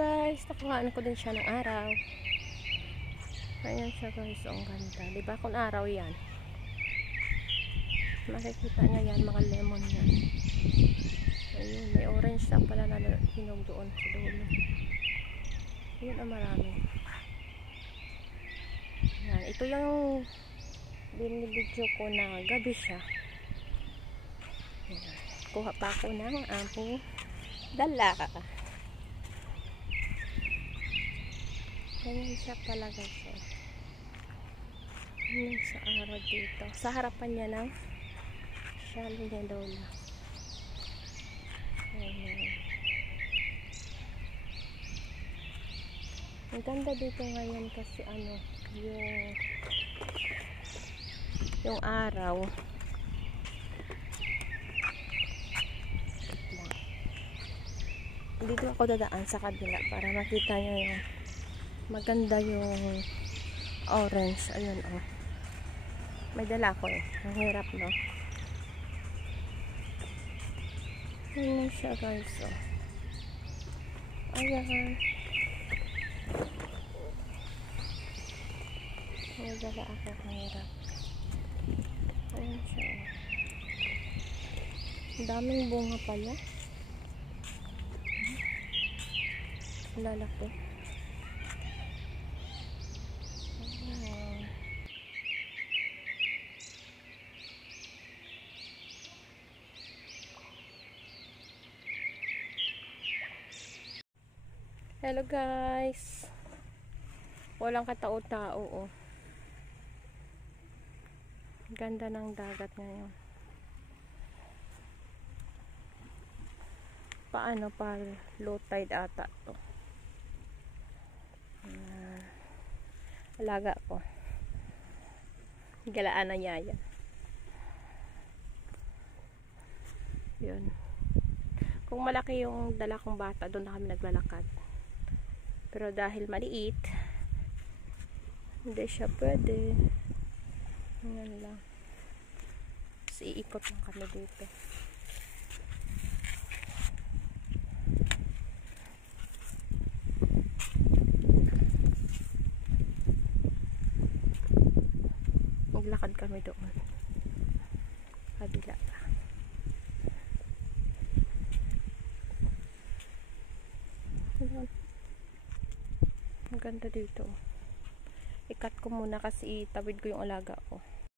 guys, nakuhaan ko din siya ng araw. Ayan siya guys, ang ganda. Diba kung araw yan? Makikita niya yan, mga lemon yan. Ayun, may orange na pala na hinog doon sa dulo. Yun ang marami. Ayan, ito yung binibidyo ko na gabi siya. Ayan, kuha pa ako ng aking dala. Ganyan siya pala guys. Yun sa araw dito. Sa harapan niya ng Shalo niya Lola. Ayan. Ang ganda dito ngayon kasi yung araw. Dito ako dadaan sa kabila para makita nyo yung maganda yung orange. Ayun oh. May dala ko eh. Ang hirap no. Ayun siya guys oh. Ayan. May dala ako. Ang hirap. Ayun siya oh. Ang daming bunga pala. Lalaki. Hello guys. Walang katao-tao oh. Ganda ng dagat ngayon. Paano pa low tide ata to. Alaga ko. Galaan na yaya. Yun. Kung malaki yung dala kong bata, doon na kami naglalakad. Pero dahil maliit, hindi siya pwede. Yan lang. Tapos iikot lang kami dito. Maglakad kami doon. Kabila pa. Ayan. Ang ganda dito. Ikat ko muna kasi itawid ko yung alaga ko.